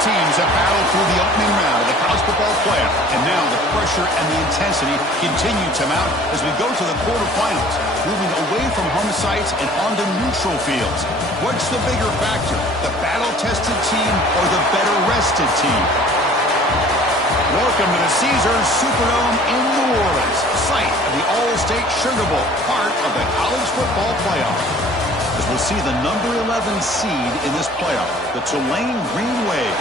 teams have battled through the opening round of the college football playoff, and now the pressure and the intensity continue to mount as we go to the quarterfinals, moving away from home sites and onto neutral fields. What's the bigger factor, the battle-tested team or the better-rested team? Welcome to the Caesars Superdome in New Orleans, site of the All-State Sugar Bowl, part of the college football playoff. As we'll see the number 11 seed in this playoff, the Tulane Green Wave,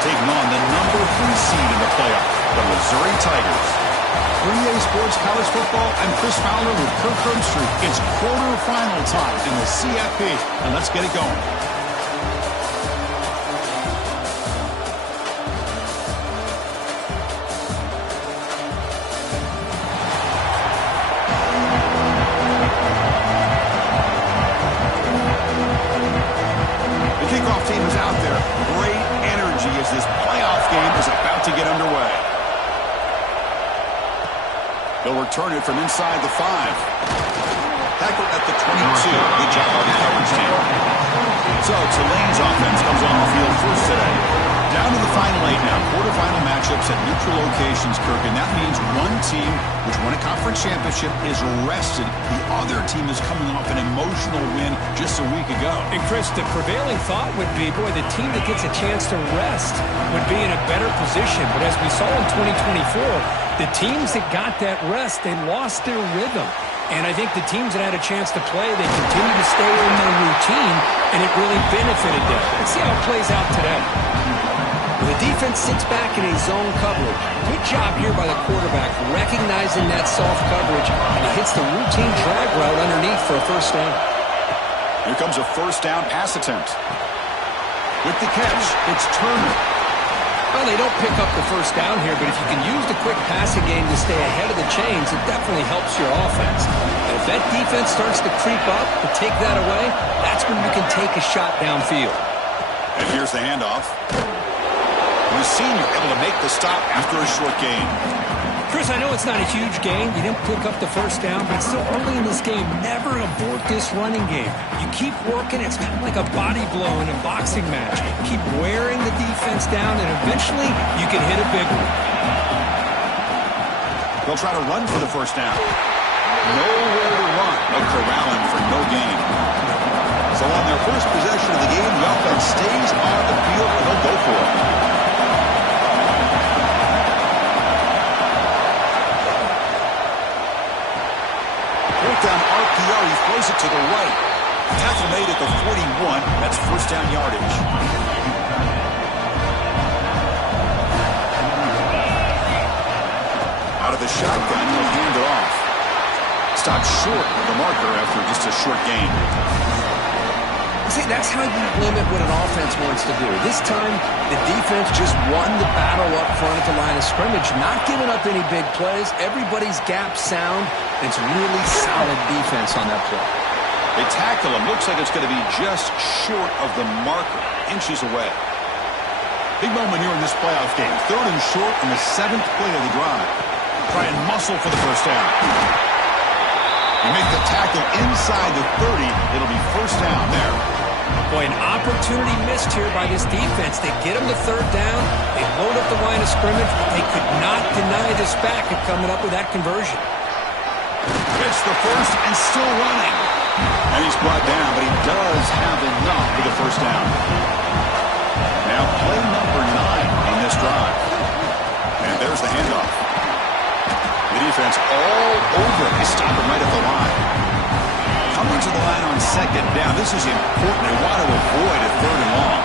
taking on the number 3 seed in the playoff, the Missouri Tigers. For EA Sports College Football, I'm Chris Fowler with Kirk Herbstreit. It's quarterfinal time in the CFP, and let's get it going. Kickoff team is out there. Great energy as this playoff game is about to get underway. They'll return it from inside the 5. Tackle at the 22. Good job by the coverage team. So Tulane's offense comes on the field first today. Down to the final 8 now. Quarterfinal matchups at neutral locations, Kirk, and that means one team which won a conference championship is rested. The other team is coming off an emotional win just a week ago. And Chris, the prevailing thought would be, boy, the team that gets a chance to rest would be in a better position. But as we saw in 2024, the teams that got that rest, they lost their rhythm. And I think the teams that had a chance to play, they continue to stay in their routine, and it really benefited them. Let's see how it plays out today. The defense sits back in a zone coverage. Good job here by the quarterback, recognizing that soft coverage, and he hits the routine drag route underneath for a first down. Here comes a first down pass attempt. With the catch, it's Turner. Well, they don't pick up the first down here, but if you can use the quick passing game to stay ahead of the chains, it definitely helps your offense. And if that defense starts to creep up to take that away, that's when you can take a shot downfield. And here's the handoff. The senior able to make the stop after a short gain. Chris, I know it's not a huge gain. You didn't pick up the first down, but it's still early in this game. Never abort this running game. You keep working. It's kind of like a body blow in a boxing match. Keep wearing the defense down, and eventually you can hit a big one. They'll try to run for the first down. Nowhere to run. They'll corral him for no gain. So on their first possession of the game, the offense stays on the field, and they'll go for it. Down RPO, he throws it to the right. Tackle made at the 41. That's first down yardage. Out of the shotgun, he'll hand it off. Stopped short of the marker after just a short gain. See, that's how you limit what an offense wants to do. This time, the defense just won the battle up front at the line of scrimmage, not giving up any big plays. Everybody's gap sound. It's really solid defense on that play. They tackle him. Looks like it's going to be just short of the marker, inches away. Big moment here in this playoff game. 3rd and short on the 7th play of the drive. Try and muscle for the first down. You make the tackle inside the 30. It'll be first down there. Boy, an opportunity missed here by this defense. They get him to 3rd down. They load up the line of scrimmage, but they could not deny this back of coming up with that conversion. It's the first and still running. And he's brought down, but he does have enough for the first down. Now play number 9 on this drive. And there's the handoff. The defense all over. They stop him right at the line. Coming to the line on 2nd down. This is important. They want to avoid a 3rd and long.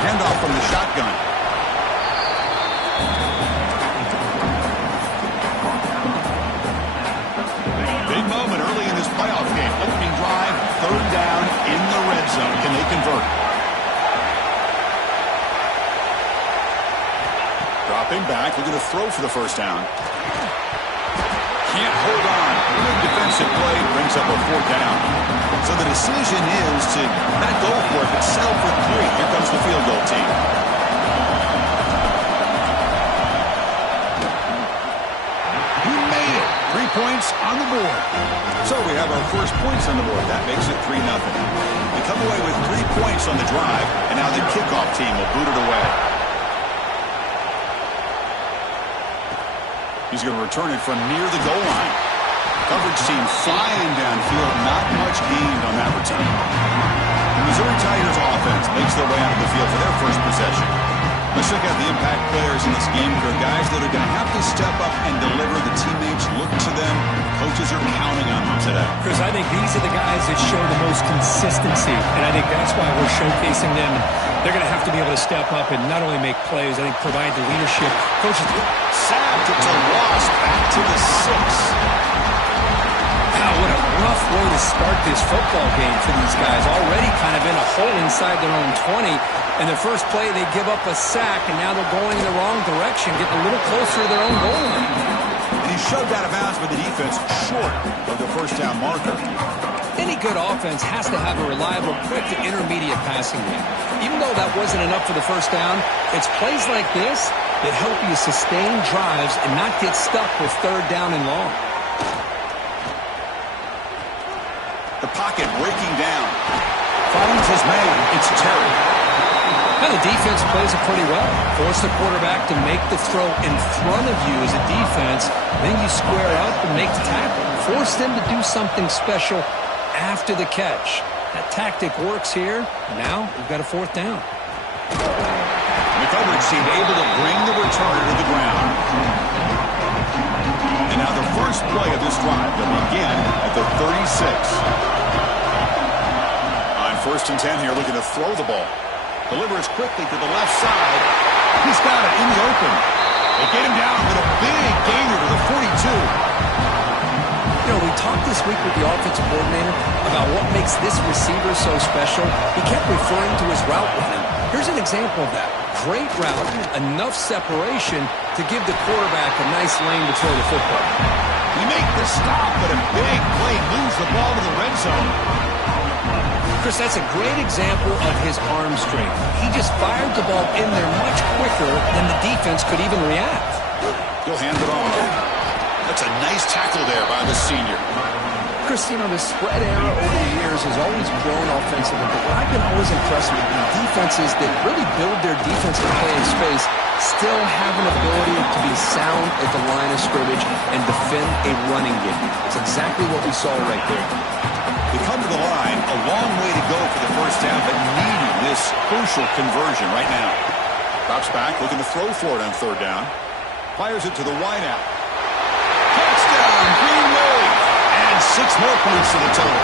Handoff from the shotgun. Big moment early in this playoff game. Opening drive, 3rd down in the red zone. Can they convert? Dropping back, looking to throw for the first down. Can't hold on. Good defensive play brings up a 4th down. So the decision is to not go for it, but settle for 3. Here comes the field goal team. He made it. 3 points on the board. So we have our first points on the board. That makes it 3-0. They come away with 3 points on the drive, and now the kickoff team will boot it away. He's going to return it from near the goal line. Coverage team flying downfield. Not much gained on that return. The Missouri Tigers offense makes their way out of the field for their first possession. Let's check out the impact players in this game. For guys that are going to have to step up and deliver. The teammates look to them. Coaches are counting on them today. Chris, I think these are the guys that show the most consistency, and I think that's why we're showcasing them. They're going to have to be able to step up and not only make plays, I think provide the leadership. Coaches, sacked. It's a loss back to the 6. wow, what a rough way to start this football game for these guys. Already kind of in a hole inside their own 20. And the first play, they give up a sack, and now they're going in the wrong direction, getting a little closer to their own goal line. And he shoved out of bounds with the defense short of the first down marker. Any good offense has to have a reliable, quick to intermediate passing game. Even though that wasn't enough for the first down, it's plays like this that help you sustain drives and not get stuck with third down and long. The pocket breaking down. Finds his man. It's Terry. Now the defense plays it pretty well. Force the quarterback to make the throw in front of you as a defense. Then you square up and make the tackle. Force them to do something special after the catch. That tactic works here. Now we've got a fourth down. The coverage team able to bring the returner to the ground. And now the first play of this drive will begin at the 36. On 1st and 10 here, looking to throw the ball. Delivers quickly to the left side. He's got it in the open. They get him down with a big gainer to the 42. You know, we talked this week with the offensive coordinator about what makes this receiver so special. He kept referring to his route running. Here's an example of that. Great route, enough separation to give the quarterback a nice lane to throw the football. He makes the stop, but a big play moves the ball to the red zone. Chris, that's a great example of his arm strength. He just fired the ball in there much quicker than the defense could even react. He'll hand it off. That's a nice tackle there by the senior. Chris, you know, the spread era over the years has always grown offensively, but what I've been always impressed with the defenses that really build their defensive play in space still have an ability to be sound at the line of scrimmage and defend a running game. It's exactly what we saw right there. They come to the line, a long way to go for the first down, but needing this crucial conversion right now. Drops back, looking to throw for it on 3rd down. Fires it to the wideout. Touchdown, Green Wave! And 6 more points to the total.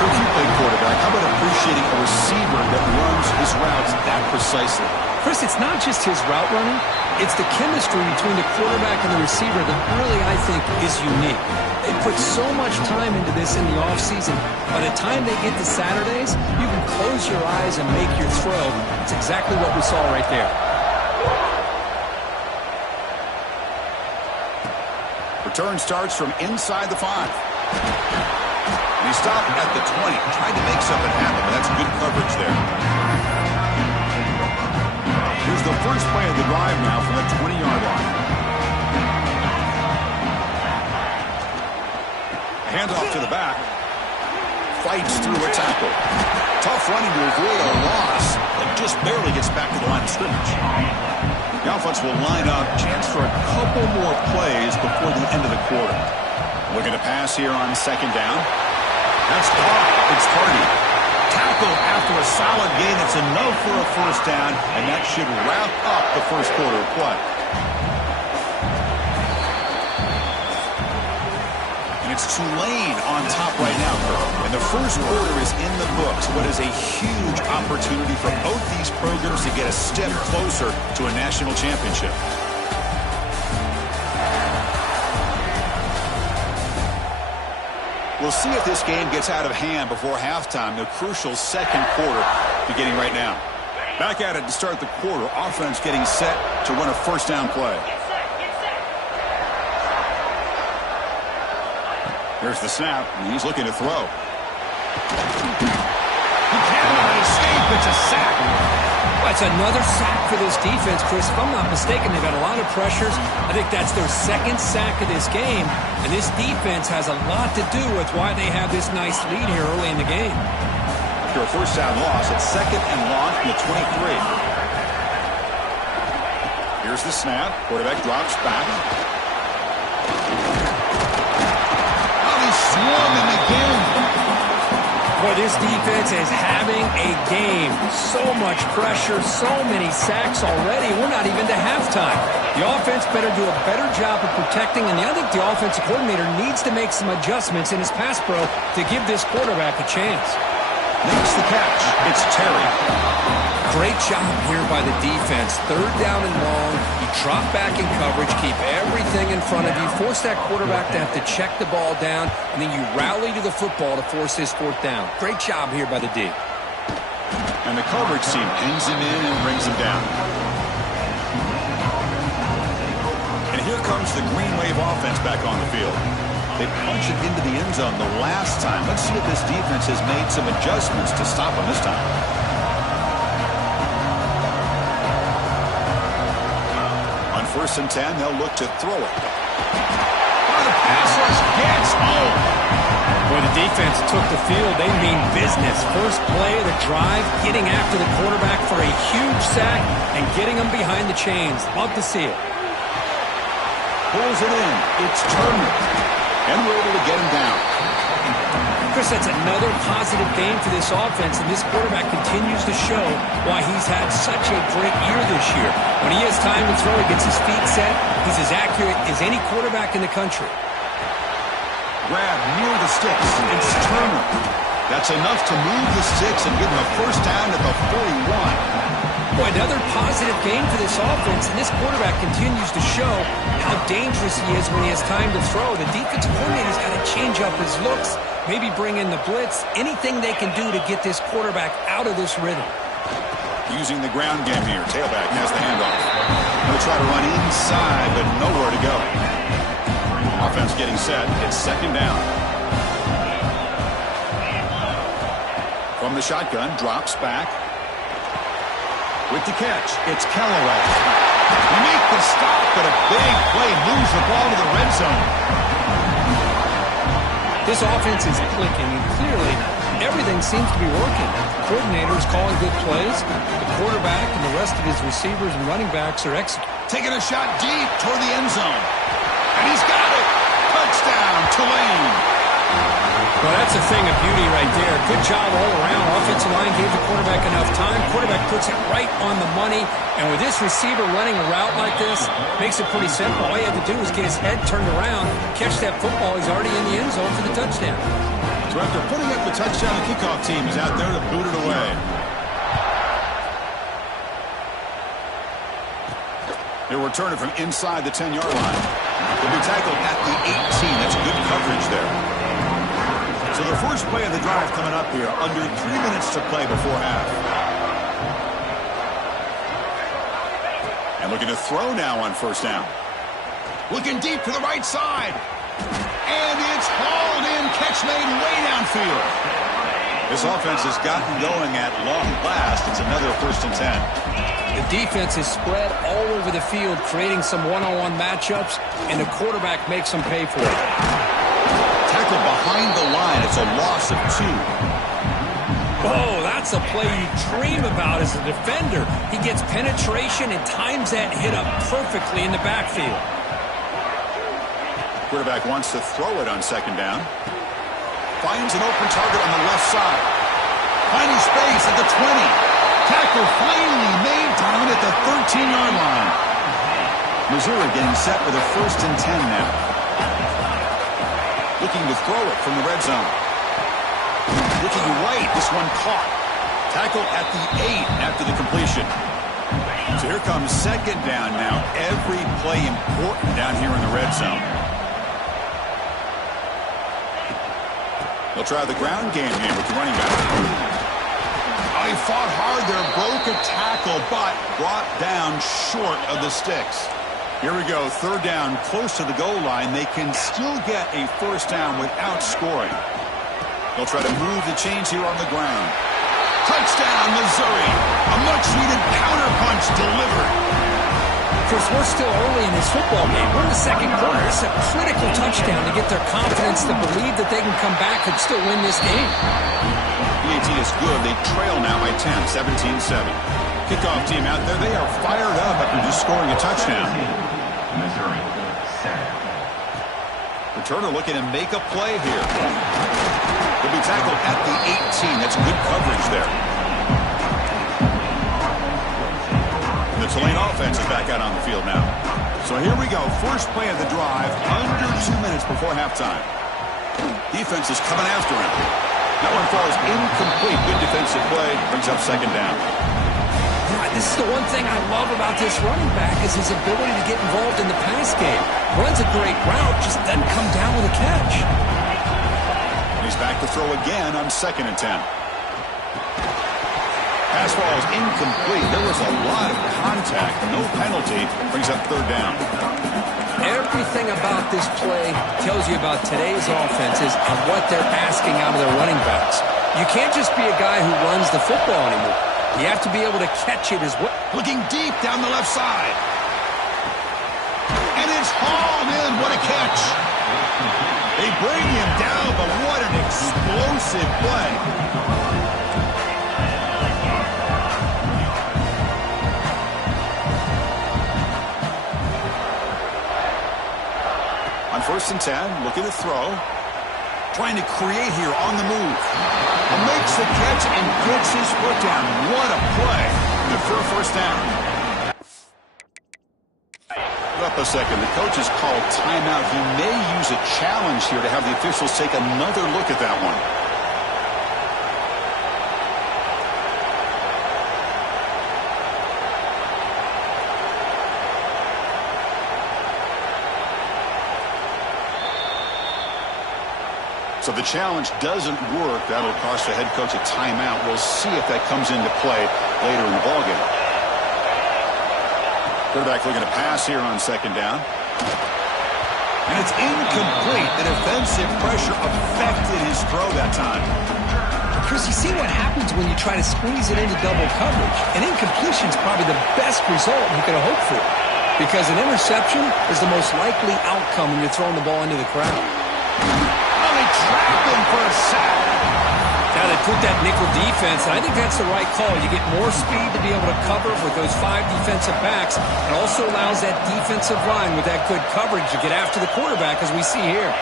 Coach, you played quarterback. How about appreciating a receiver that runs his routes that precisely? Chris, it's not just his route running. It's the chemistry between the quarterback and the receiver that really, I think, is unique. They put so much time into this in the offseason. By the time they get to Saturdays, you can close your eyes and make your throw. It's exactly what we saw right there. Return starts from inside the 5. And he stopped at the 20. Tried to make something happen, but that's good coverage there. Here's the first play of the drive now from the 20-yard line. Handoff to the back. Fights through a tackle. Tough running to avoid a loss, but just barely gets back to the line of scrimmage. The offense will line up. Chance for a couple more plays before the end of the quarter. Looking to pass here on 2nd down. That's caught. It's Hardy. Tackle after a solid gain. It's enough for a first down, and that should wrap up the first quarter of play. And it's Tulane on top right now, Kirk. And the first quarter is in the books. What is a huge opportunity for both these programs to get a step closer to a national championship. We'll see if this game gets out of hand before halftime. The crucial 2nd quarter beginning right now. Back at it to start the quarter. Offense getting set to run a first down play. Here's the snap, and he's looking to throw. He cannot escape. It's a sack. That's another sack for this defense, Chris. If I'm not mistaken, they've had a lot of pressures. I think that's their second sack of this game, and this defense has a lot to do with why they have this nice lead here early in the game. After a first down loss, it's 2nd and long from the 23. Here's the snap. Quarterback drops back. Oh, he's swarming again. Boy, this defense is having a game. So much pressure, so many sacks already. We're not even to halftime. The offense better do a better job of protecting, and I think the offensive coordinator needs to make some adjustments in his pass pro to give this quarterback a chance. Makes the catch. It's Terry. Great job here by the defense. 3rd down and long. You drop back in coverage, keep everything in front of you, force that quarterback to have to check the ball down, and then you rally to the football to force this 4th down. Great job here by the D. And the coverage team pins him in and brings him down. And here comes the Green Wave offense back on the field. They punch it into the end zone the last time. Let's see if this defense has made some adjustments to stop them this time. On 1st and 10, they'll look to throw it. Oh, the pass rush gets home. Boy, the defense took the field. They mean business. First play of the drive, getting after the quarterback for a huge sack and getting him behind the chains. Love to see it. Pulls it in. It's Turner. And we're able to get him down. Chris, that's another positive game for this offense, and this quarterback continues to show why he's had such a great year this year. When he has time to throw, he gets his feet set. He's as accurate as any quarterback in the country. Grab near the sticks. It's Turner. That's enough to move the sticks and give him a first down at the 41. Boy, another positive game for this offense, and this quarterback continues to show how dangerous he is when he has time to throw. The defensive coordinator's got to change up his looks, maybe bring in the blitz, anything they can do to get this quarterback out of this rhythm. Using the ground game here. Tailback has the handoff. They'll try to run inside, but nowhere to go. Offense getting set. It's 2nd down. From the shotgun, drops back. With the catch, it's Callaway. You make the stop, but a big play moves the ball to the red zone. This offense is clicking, and clearly everything seems to be working. The coordinator is calling good plays. The quarterback and the rest of his receivers and running backs are executing. Taking a shot deep toward the end zone. And he's got it. Touchdown, Tulane. Well, that's a thing of beauty right there. Good job all around. Offensive line gave the quarterback enough time. Quarterback puts it right on the money. And with this receiver running a route like this, makes it pretty simple. All you have to do is get his head turned around, catch that football. He's already in the end zone for the touchdown. So after putting up the touchdown, the kickoff team is out there to boot it away. He'll return it from inside the 10-yard line. He'll be tackled at the 18. That's good coverage there. So the first play of the drive coming up here, under 3 minutes to play before half. And looking to throw now on 1st down. Looking deep to the right side. And it's hauled in, catch made way downfield. This offense has gotten going at long last. It's another 1st and 10. The defense is spread all over the field, creating some one-on-one matchups, and the quarterback makes them pay for it. Tackle behind the line. It's a loss of 2. Oh, that's a play you dream about as a defender. He gets penetration and times that hit up perfectly in the backfield. Quarterback wants to throw it on 2nd down. Finds an open target on the left side. Finding space at the 20. Tackle finally made down at the 13-yard line. Missouri getting set with a 1st and 10 now. Looking to throw it from the red zone. Looking right, this one caught. Tackle at the 8 after the completion. So here comes 2nd down now. Every play important down here in the red zone. They'll try the ground game here with the running back. Oh, he fought hard there, broke a tackle, but brought down short of the sticks. Here we go, 3rd down, close to the goal line. They can still get a 1st down without scoring. They'll try to move the chains here on the ground. Touchdown, Missouri. A much-needed counterpunch delivered. Chris, we're still early in this football game. We're in the second quarter. It's a critical touchdown to get their confidence to believe that they can come back and still win this game. PAT is good. They trail now by 10, 17-7. Kickoff team out there. They are fired up after just scoring a touchdown. Missouri, set. Returner looking to make a play here. He'll be tackled at the 18. That's good coverage there. The Tulane offense is back out on the field now. So here we go. First play of the drive, under 2 minutes before halftime. Defense is coming after him. That one falls incomplete. Good defensive play. Brings up second down. This is the one thing I love about this running back is his ability to get involved in the pass game. Runs a great route, just doesn't come down with a catch. He's back to throw again on 2nd and 10. Pass ball is incomplete. There was a lot of contact. No penalty. Brings up 3rd down. Everything about this play tells you about today's offenses and what they're asking out of their running backs. You can't just be a guy who runs the football anymore. You have to be able to catch it as well. Looking deep down the left side. And it's hauled in. What a catch. They bring him down, but what an explosive play. On 1st and 10, looking to throw. Trying to create here on the move. And makes the catch and gets his foot down. What a play. Good for a 1st down. Up a second. The coach has called timeout. He may use a challenge here to have the officials take another look at that one. So the challenge doesn't work. That'll cost the head coach a timeout. We'll see if that comes into play later in the ballgame. Quarterback looking to pass here on 2nd down. And it's incomplete. The defensive pressure affected his throw that time. Chris, you see what happens when you try to squeeze it into double coverage. An incompletion is probably the best result you could have hoped for. Because an interception is the most likely outcome when you're throwing the ball into the crowd. Trapped him for a sack. Now they put that nickel defense, and I think that's the right call. You get more speed to be able to cover with those 5 defensive backs. It also allows that defensive line with that good coverage to get after the quarterback, as we see here.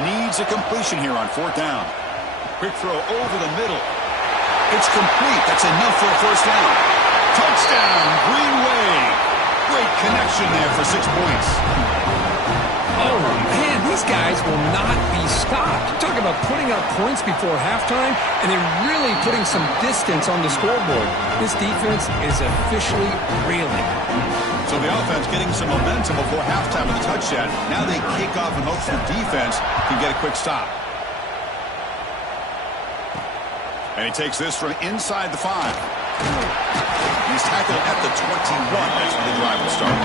Needs a completion here on 4th down. Quick throw over the middle. It's complete. That's enough for a 1st down. Touchdown, Green Wave. Great connection there for 6 points. Oh, man, these guys will not be stopped. You talk about putting up points before halftime and then really putting some distance on the scoreboard. This defense is officially reeling. So the offense getting some momentum before halftime with a touchdown. Now they kick off and hope the defense can get a quick stop. And he takes this from inside the 5. He's tackled at the 21. That's where the drive will start.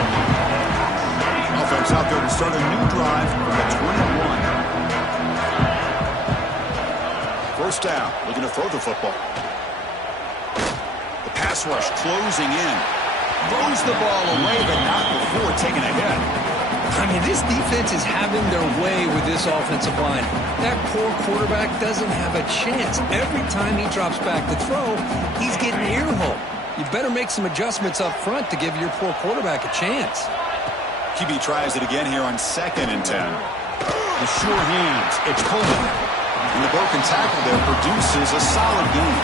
Offense out there to start a new drive at 21. 1st down, looking to throw the football. The pass rush closing in. Throws the ball away, but not before taking a hit. I mean, this defense is having their way with this offensive line. That poor quarterback doesn't have a chance. Every time he drops back to throw, he's getting ear-hole. You better make some adjustments up front to give your poor quarterback a chance. QB tries it again here on 2nd and 10. The sure hands. It's Coleman. And the broken tackle there produces a solid gain.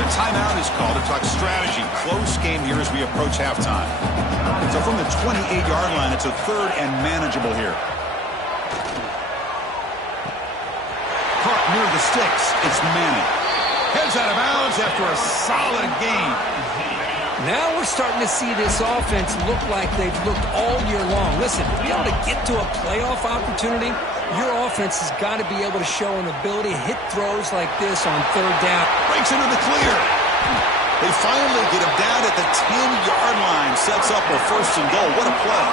The timeout is called to talk strategy. Close game here as we approach halftime. So from the 28-yard line, it's a 3rd and manageable here. Caught near the sticks. It's Manning. Heads out of bounds after a solid gain. Now we're starting to see this offense look like they've looked all year long. Listen, to be able to get to a playoff opportunity, your offense has got to be able to show an ability to hit throws like this on 3rd down. Breaks into the clear. They finally get him down at the 10-yard line. Sets up a 1st and goal. What a play.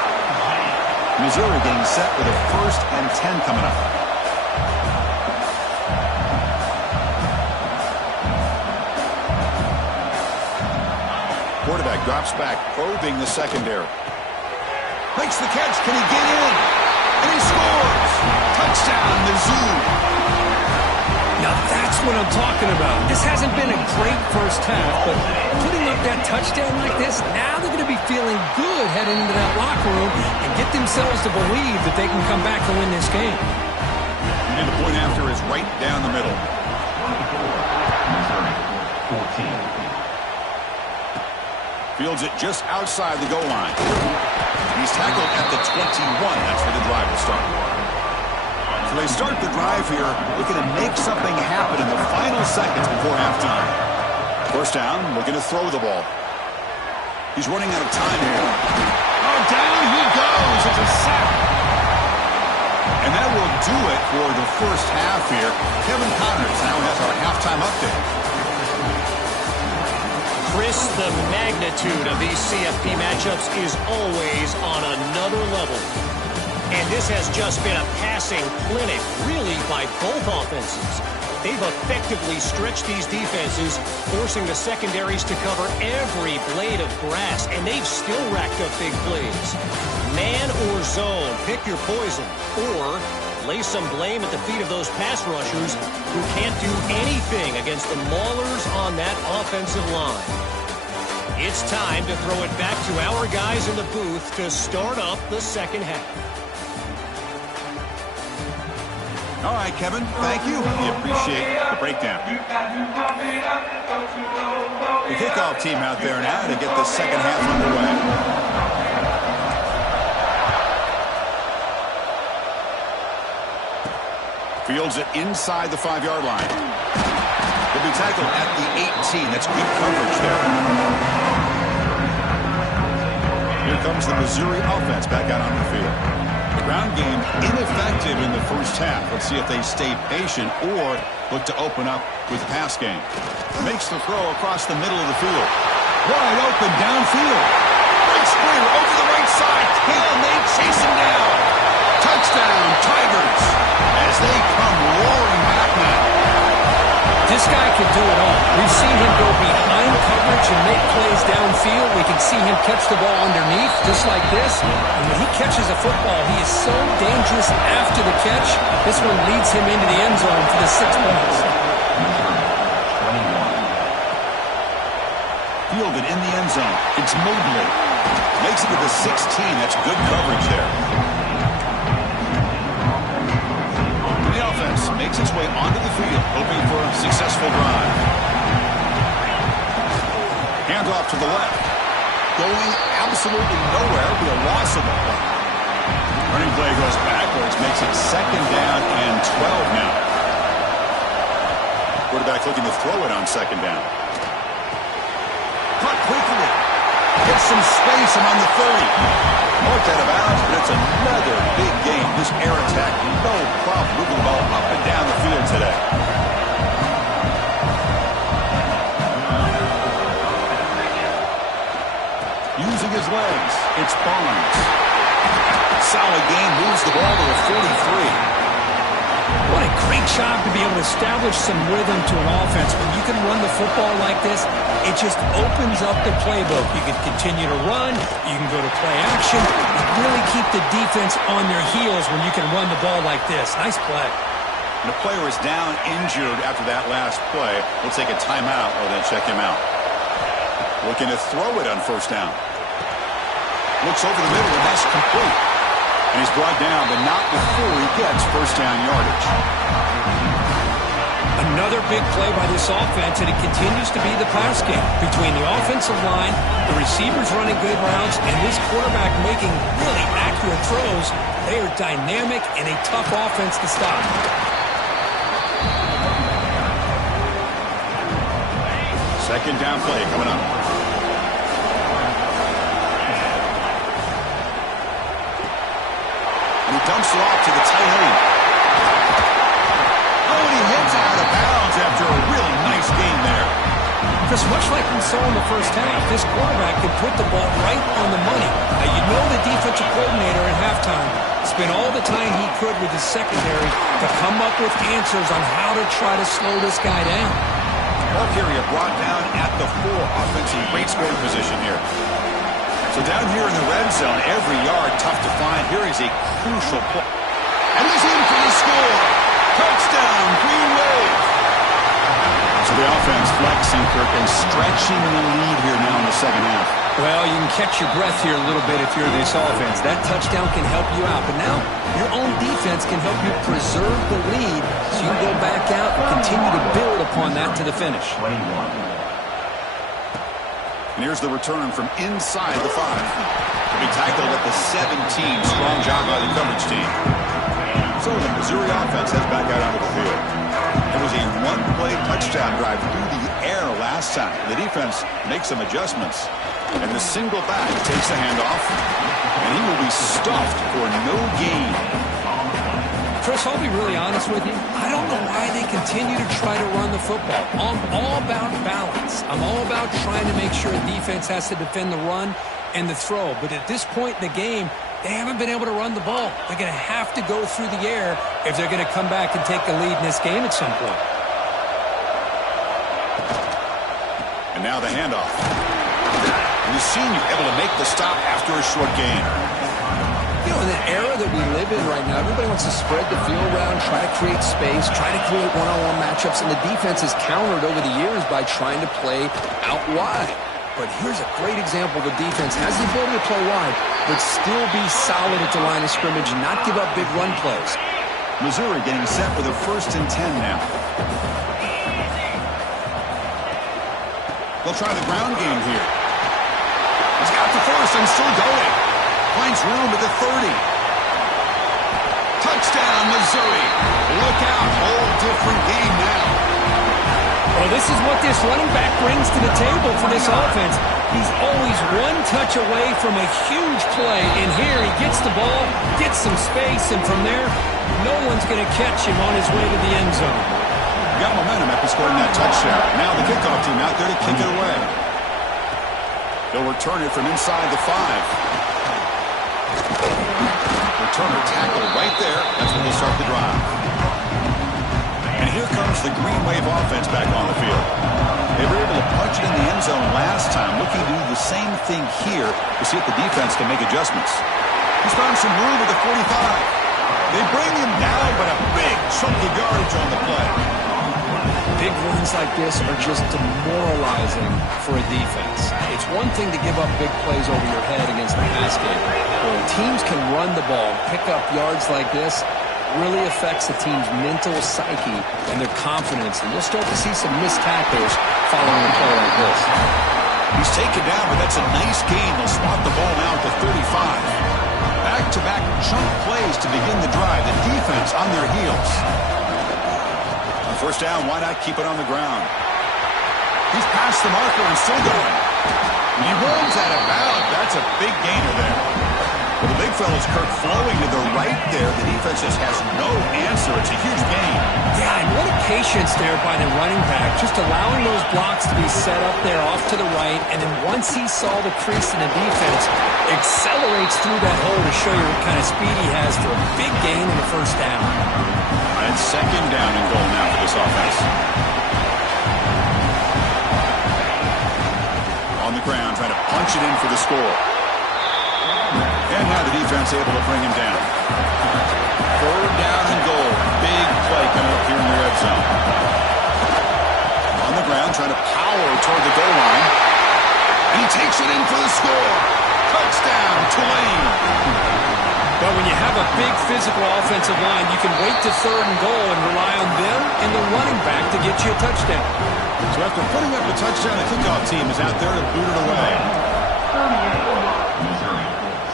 Missouri getting set with a 1st and 10 coming up. Drops back, probing the secondary. Makes the catch. Can he get in? And he scores! Touchdown, Mizzou! Now that's what I'm talking about. This hasn't been a great first half, but putting up that touchdown like this, now they're going to be feeling good heading into that locker room and get themselves to believe that they can come back and win this game. And the point after is right down the middle. 14. Fields it just outside the goal line. He's tackled at the 21. That's where the drive will start. So they start the drive here, looking to make something happen in the final seconds before halftime. First down, looking to throw the ball. He's running out of time here. Oh, down he goes. It's a sack. And that will do it for the first half here. Kevin Connors now has our halftime update. Chris, the magnitude of these CFP matchups is always on another level. And this has just been a passing clinic, really, by both offenses. They've effectively stretched these defenses, forcing the secondaries to cover every blade of grass, and they've still racked up big plays. Man or zone, pick your poison, or lay some blame at the feet of those pass rushers who can't do anything against the maulers on that offensive line. It's time to throw it back to our guys in the booth to start up the second half. All right, Kevin, thank you. We appreciate the breakdown. The kickoff team out there now to get the second half underway. Fields it inside the 5-yard line. He'll be tackled at the 18. That's good coverage there. Here comes the Missouri offense back out on the field. Ground game ineffective in the first half. Let's see if they stay patient or look to open up with the pass game. Makes the throw across the middle of the field. Wide open downfield. Great Springer over the right side. Can they chase him down? Touchdown, Tigers, as they come roaring back now. This guy can do it all. We've seen him go behind coverage and make plays downfield. We can see him catch the ball underneath, just like this. And when he catches a football, he is so dangerous after the catch. This one leads him into the end zone for the 6 points. Fielded in the end zone. It's Mobley. Makes it to the 16. That's good coverage there. The offense makes its way onto the field, hoping for a successful drive. Handoff to the left. Going absolutely nowhere. Be a loss of the play. Running play goes backwards, makes it second down and 12 now. Quarterback looking to throw it on second down. Caught quickly. Gets some space among the 30. Marked out of bounds, but it's another big game. This air attack, no problem moving the ball up and down the field today. Using his legs, it's Barnes. Solid game, moves the ball to the 43. What a great job to be able to establish some rhythm to an offense. When you can run the football like this, it just opens up the playbook. You can continue to run. You can go to play action. And really keep the defense on their heels when you can run the ball like this. Nice play. The player is down injured after that last play. We'll take a timeout or then check him out. Looking to throw it on first down. Looks over the middle and that's complete. And he's brought down, but not before he gets first down yardage. Another big play by this offense, and it continues to be the pass game. Between the offensive line, the receivers running good routes, and this quarterback making really accurate throws, they are dynamic and a tough offense to stop. Second down play coming up. And he dumps it off to the tight end. Oh, and he hits it out of bounds after a really nice game there. Just much like we saw in the first half, this quarterback could put the ball right on the money. Now, you know the defensive coordinator at halftime spent all the time he could with his secondary to come up with answers on how to try to slow this guy down. Ball carrier brought down at the 4. Offense in great scoring position here. So down here in the red zone, every yard tough to find. Here is a crucial play. And he's in for the score. Touchdown, Green Wave. So the offense flexing, Kirk, and stretching the lead here now in the second half. Well, you can catch your breath here a little bit if you're this offense. That touchdown can help you out. But now your own defense can help you preserve the lead so you can go back out and continue to build upon that to the finish. 21. And here's the return from inside the 5. To be tackled at the 17. Strong job by the coverage team. So the Missouri offense heads back out onto the field. It was a one-play touchdown drive through the air last time. The defense makes some adjustments. And the single back takes the handoff. And he will be stuffed for no gain. Chris, I'll be really honest with you. I don't know why they continue to try to run the football. I'm all about balance. I'm all about trying to make sure a defense has to defend the run and the throw. But at this point in the game, they haven't been able to run the ball. They're going to have to go through the air if they're going to come back and take the lead in this game at some point. And now the handoff. And the senior able to make the stop after a short gain. You know, in the era that we live in right now, everybody wants to spread the field around, try to create space, try to create one-on-one matchups, and the defense has countered over the years by trying to play out wide. But here's a great example. The defense has the ability to play wide, but still be solid at the line of scrimmage and not give up big run plays. Missouri getting set for the 1st and 10 now. They'll try the ground game here. He's got the first and still going. Finds room at the 30. Touchdown, Missouri. Look out. Whole different game now. Well, this is what this running back brings to the table for this offense. He's always one touch away from a huge play. And here he gets the ball, gets some space, and from there, no one's going to catch him on his way to the end zone. Got momentum after scoring that touchdown. Now the kickoff team out there to kick it away. They'll return it from inside the 5. Returner tackled right there. That's when they start the drive. And here comes the Green Wave offense back on the field. They were able to punch it in the end zone last time, looking to do the same thing here to see if the defense can make adjustments. He's found some room at the 45. They bring him down, but a big chunk of yardage on the play. Big runs like this are just demoralizing for a defense. It's one thing to give up big plays over your head against the pass game. When teams can run the ball, pick up yards like this, really affects the team's mental psyche and their confidence. And you'll start to see some missed tackles following a play like this. He's taken down, but that's a nice gain. They'll spot the ball now at the 35. Back-to-back chunk plays to begin the drive. The defense on their heels. First down, why not keep it on the ground? He's past the marker and still going. He rolls out of bounds. That's a big gainer there. Well, the big fella's Kirk flowing to the right there. The defense just has no answer. It's a huge gain. Yeah, and what a patience there by the running back. Just allowing those blocks to be set up there off to the right. And then once he saw the crease in the defense, accelerates through that hole to show you what kind of speed he has for a big gain in the first down. It's second down and goal now for this offense. On the ground, trying to punch it in for the score. And now the defense able to bring him down. 3rd down and goal. Big play coming up here in the red zone. On the ground, trying to power toward the goal line. And he takes it in for the score. Touchdown, Tulane. But when you have a big physical offensive line, you can wait to 3rd and goal and rely on them and the running back to get you a touchdown. So after putting up a touchdown, the kickoff team is out there to boot it away. Missouri,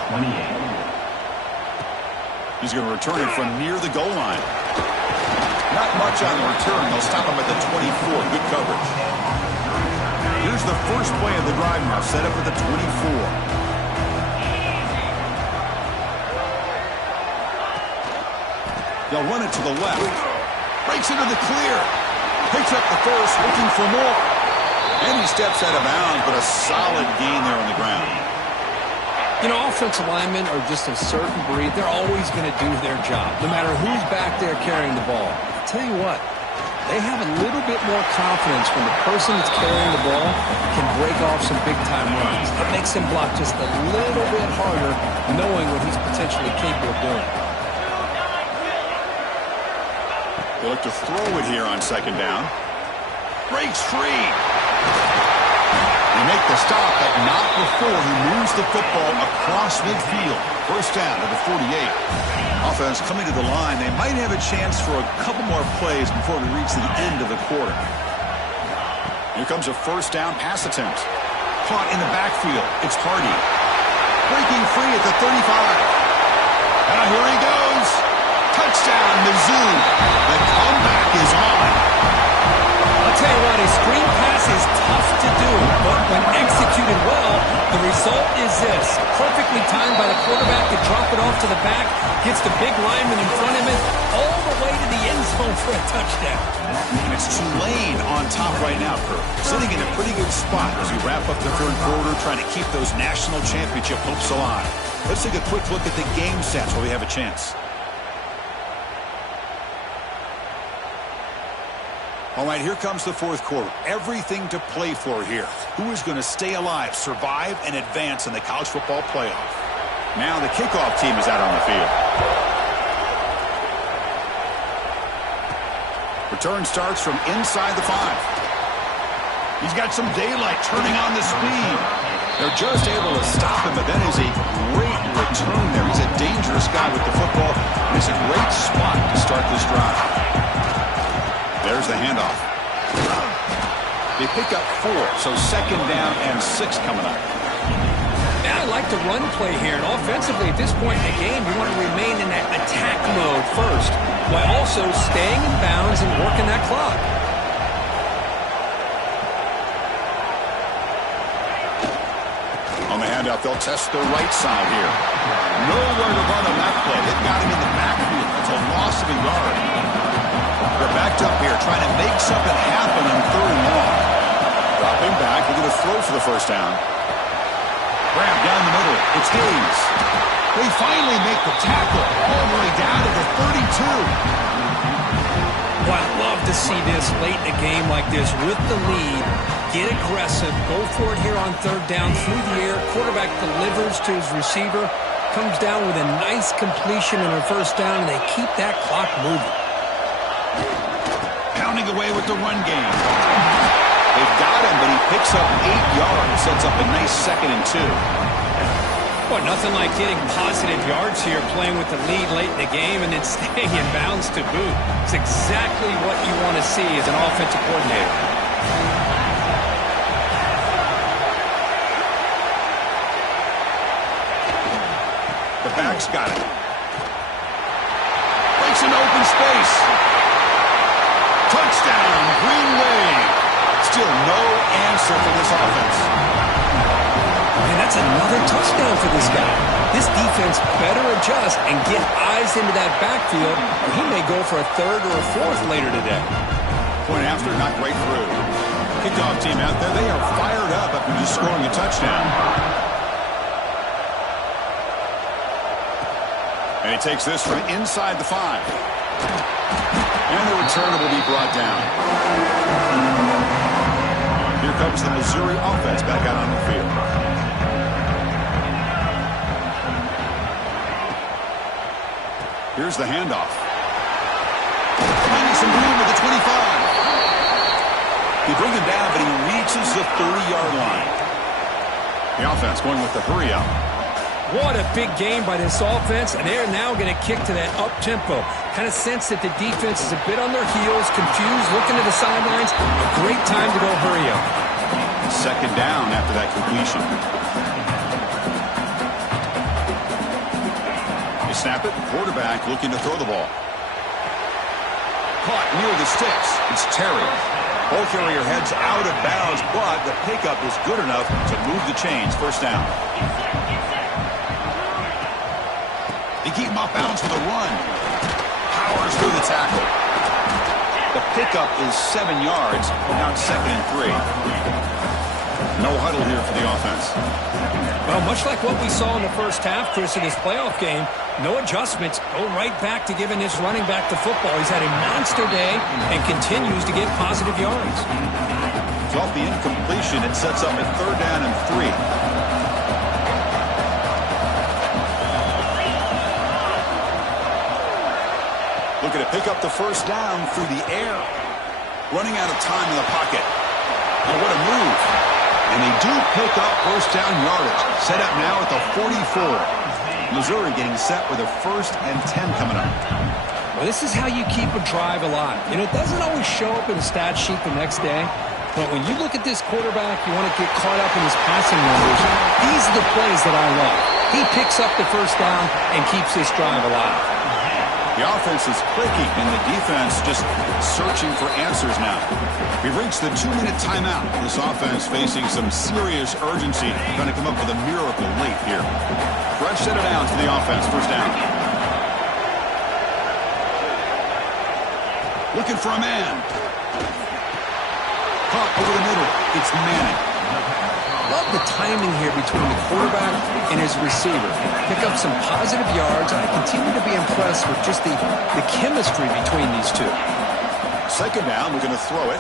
28. He's going to return it from near the goal line. Not much on the return. They'll stop him at the 24. Good coverage. Here's the first play of the drive now, set up at the 24. They'll run it to the left. Breaks into the clear. Picks up the first, looking for more. And he steps out of bounds, but a solid gain there on the ground. You know, offensive linemen are just a certain breed. They're always going to do their job, no matter who's back there carrying the ball. I'll tell you what, They have a little bit more confidence when the person that's carrying the ball can break off some big-time runs. It makes him block just a little bit harder, knowing what he's potentially capable of doing. They look to throw it here on second down. Breaks free. They make the stop, but not before he moves the football across midfield. First down to the 48. Offense coming to the line. They might have a chance for a couple more plays before we reach the end of the quarter. Here comes a first down pass attempt. Caught in the backfield. It's Hardy. Breaking free at the 35. And here he goes. Touchdown, Mizzou. The comeback is on. I'll tell you what, a screen pass is tough to do, but when executed well, the result is this. Perfectly timed by the quarterback to drop it off to the back, gets the big lineman in front of him, all the way to the end zone for a touchdown. And it's Tulane on top right now, Kurt. Sitting in a pretty good spot as we wrap up the third quarter, trying to keep those national championship hopes alive. Let's take a quick look at the game stats where we have a chance. All right, here comes the fourth quarter. Everything to play for here. Who is going to stay alive, survive, and advance in the college football playoff? Now the kickoff team is out on the field. Return starts from inside the 5. He's got some daylight turning on the speed. They're just able to stop him, but that is a great return there. He's a dangerous guy with the football, and it's a great spot to start this drive. There's the handoff. They pick up 4, so second down and 6 coming up. Yeah, I like the run play here. And offensively, at this point in the game, you want to remain in that attack mode first, while also staying in bounds and working that clock. On the handoff, they'll test the right side here. Nowhere to run on that play. They've got him in the backfield. It's a loss of a yard. They're backed up here, trying to make something happen on third and long. Dropping back, they're going to throw for the first down. Grab down the middle. It's Hayes. They finally make the tackle all the way down to the 32. Well, I'd love to see this late in a game like this with the lead. Get aggressive. Go for it here on third down through the air. Quarterback delivers to his receiver. Comes down with a nice completion in their first down, and they keep that clock moving. Pounding away with the run game. They've got him, but he picks up 8 yards. Sets up a nice 2nd and 2. Well, nothing like getting positive yards here, playing with the lead late in the game and then staying in bounds to boot. It's exactly what you want to see as an offensive coordinator. The back's got it. Breaks into open space. Touchdown, Green Wave. Still no answer for this offense. And that's another touchdown for this guy. This defense better adjust and get eyes into that backfield, or he may go for a 3rd or a 4th later today. Point after, not right through. Kickoff team out there, they are fired up after just scoring a touchdown. And he takes this from inside the 5. And the returner will be brought down. Here comes the Missouri offense back out on the field. Here's the handoff. Finding some room at the 25. They bring him down, but he reaches the 30-yard line. The offense going with the hurry up. What a big game by this offense, and they're now going to kick to that up-tempo. Kind of sense that the defense is a bit on their heels, confused, looking to the sidelines. A great time to go hurry up. Second down after that completion. They snap it, quarterback looking to throw the ball. Caught near the sticks. It's Terry. Ball carrier heads out of bounds, but the pickup is good enough to move the chains. First down. They keep him off bounds for the run. Powers through the tackle. The pickup is 7 yards. Now it's 2nd and 3. No huddle here for the offense. Well, much like what we saw in the first half, Chris, in this playoff game, no adjustments. Go right back to giving his running back the football. He's had a monster day and continues to get positive yards. So off the incompletion, it sets up a 3rd down and 3. Looking to pick up the 1st down through the air. Running out of time in the pocket. Oh, what a move. And they do pick up 1st down yardage. Set up now at the 44. Missouri getting set with a 1st and 10 coming up. Well, this is how you keep a drive alive. You know, it doesn't always show up in the stat sheet the next day. But when you look at this quarterback, you want to get caught up in his passing numbers. These are the plays that I love. He picks up the 1st down and keeps this drive alive. The offense is clicking, and the defense just searching for answers now. We've reached the 2-minute timeout. This offense facing some serious urgency, trying to come up with a miracle late here. Fresh set of downs for the offense, 1st down. Looking for a man. Caught over the middle. It's Manning. Love the timing here between the quarterback and his receiver. Pick up some positive yards. I continue to be impressed with just the chemistry between these two. 2nd down, we're going to throw it.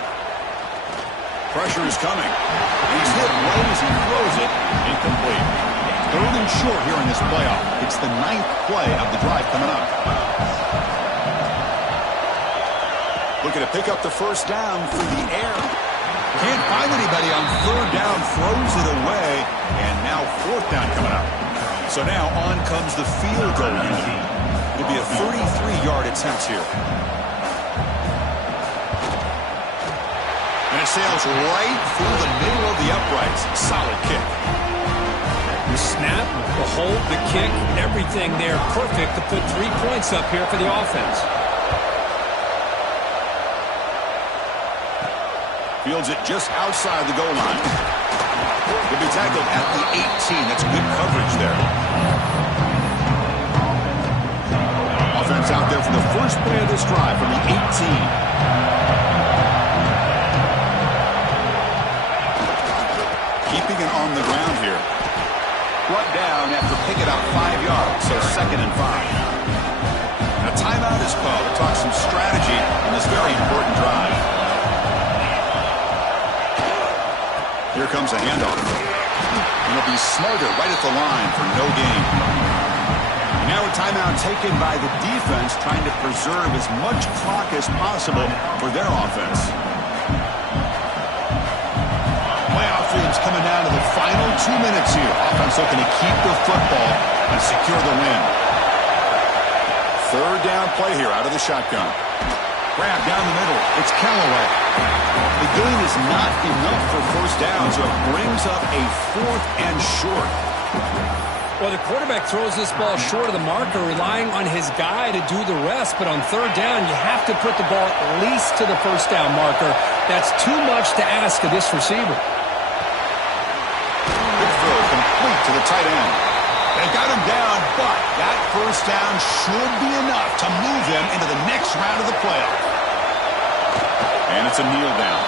Pressure is coming. And he's hit right as he throws it. Incomplete. 3rd and short here in this playoff. It's the 9th play of the drive coming up. Looking to pick up the 1st down through the air. Can't find anybody on 3rd down, throws it away, and now 4th down coming up. So now on comes the field goal unit. It'll be a 33-yard attempt here. And it sails right through the middle of the uprights. Solid kick. The snap, the hold, the kick, everything there perfect to put 3 points up here for the offense. Fields it just outside the goal line. He'll be tackled at the 18. That's good coverage there. Offense out there for the first play of this drive from the 18. Keeping it on the ground here. Brought down after picking up 5 yards, so 2nd and 5. A timeout is called to talk some strategy on this very important drive. Here comes a handoff. And it'll be smarter right at the line for no gain. And now a timeout taken by the defense, trying to preserve as much clock as possible for their offense. Playoff dreams coming down to the final 2 minutes here. Offense looking to keep the football and secure the win. 3rd down play here out of the shotgun. Grab down the middle. It's Callaway. The gain is not enough for 1st down, so it brings up a 4th and short. Well, the quarterback throws this ball short of the marker, relying on his guy to do the rest. But on 3rd down, you have to put the ball at least to the 1st down marker. That's too much to ask of this receiver. Good throw, complete to the tight end. They got him down, but that 1st down should be enough to move them into the next round of the playoff. And it's a kneel down.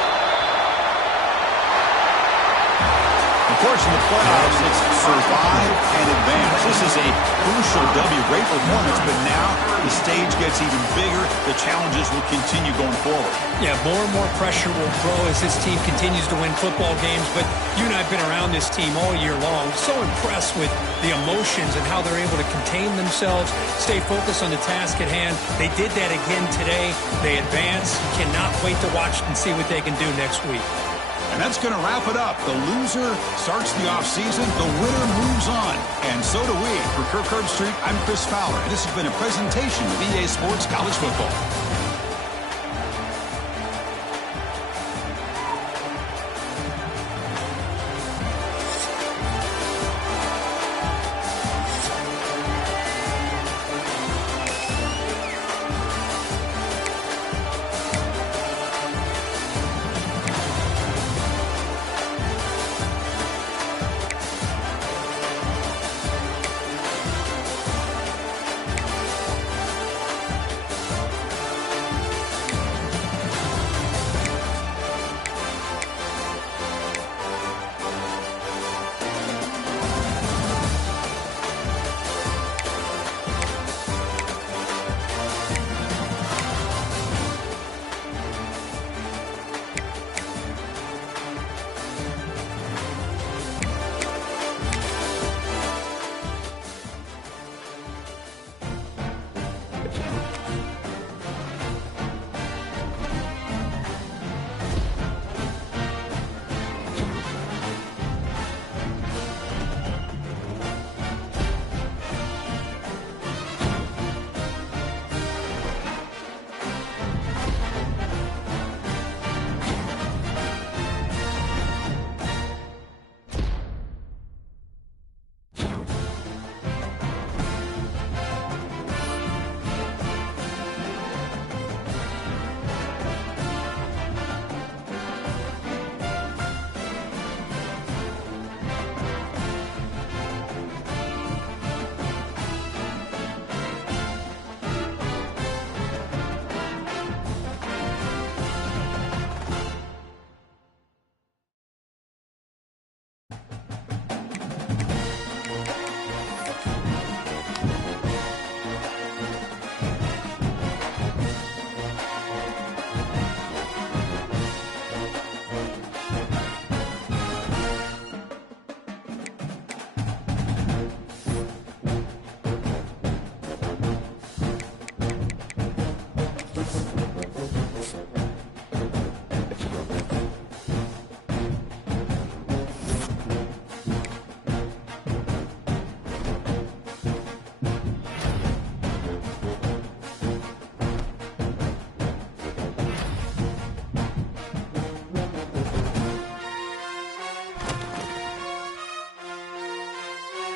Of course, in the playoffs, it's survive and advance. This is a crucial W. Great performance, but now the stage gets even bigger. The challenges will continue going forward. Yeah, more and more pressure will grow as this team continues to win football games. But you and I have been around this team all year long. So impressed with the emotions and how they're able to contain themselves, stay focused on the task at hand. They did that again today. They advance. Cannot wait to watch and see what they can do next week. And that's going to wrap it up. The loser starts the offseason. The winner moves on. And so do we. For Kirk Herbstreit, I'm Chris Fowler. And this has been a presentation of EA Sports College Football.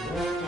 Missouri.